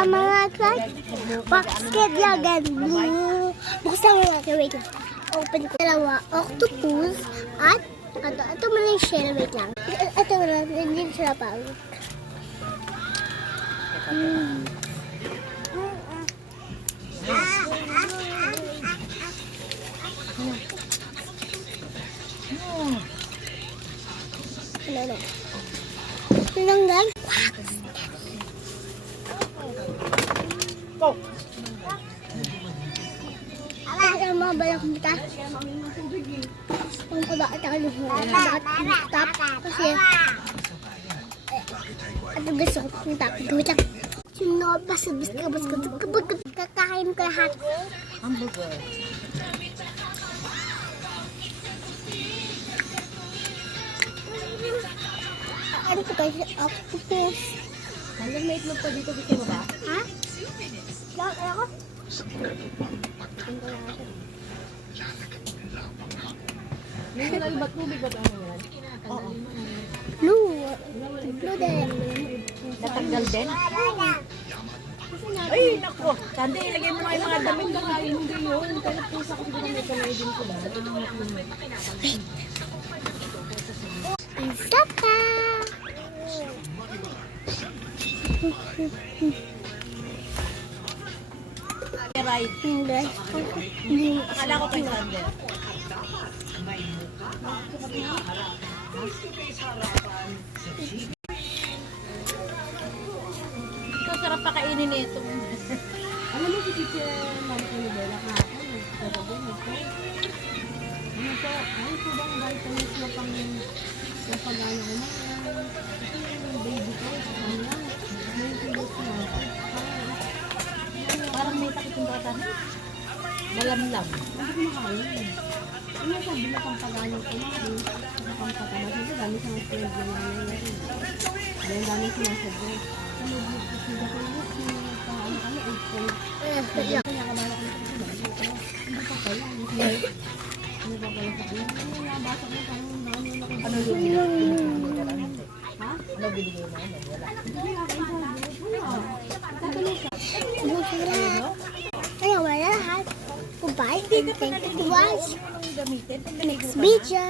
Ang mga class, basket yagan. Buksan mo natin, wait lang. Open ko. Dalawa, octopus, at ito mo na yung shell, wait lang. Ito mo na, hindi sila pa. Ano? Tinanggal? Go! Ay, mga balak kita. Kung ba at ako stop kasi at gusto ko kung tapos gawin lang. Sunod, basta kakain ko lahat. Hamburger. Ano ko guys? Octopus. Hanggang may itlog pa dito, gusto mo ba? Ha? Lang, ako? Yung nalal ba tubig ba ano yan? Oo. Blue. Blue din. Natanggal din? Ay, naku! Sandi, ilagay mo na yung mga damit ka kain. Hindi yun. Kaya pusa ko siguro may kamay din ko ba? Isa pa. Right. Hindi. Akala ko kay Sandi. Ikaw sarap pa kainin nito. Alam mo si Teacher Marcolibela kahapon, nagsasabi mo po. Ano po? Ay, po bang vitamins na pang yung pag-ano ko na? Yung baby ko, ano? May kilos na. Parang may sakit yung bata. Malamlam. Hindi ko makain. Ano sabi na pang pag-ano ko na? Pang patalas. Hindi dami sa mga friend yung nanay na rin. Ang dami sinasabi. Ano ba? Kasi ako yung ano, kaya kabala ko na kasi hindi pa pala. Ano ba pala sa ano? Ano nabasa ko parang ano yun? Ha? Ano binigay mo? Wala. Hindi ako Ay, wala lahat. Goodbye. Thank you to watch next video.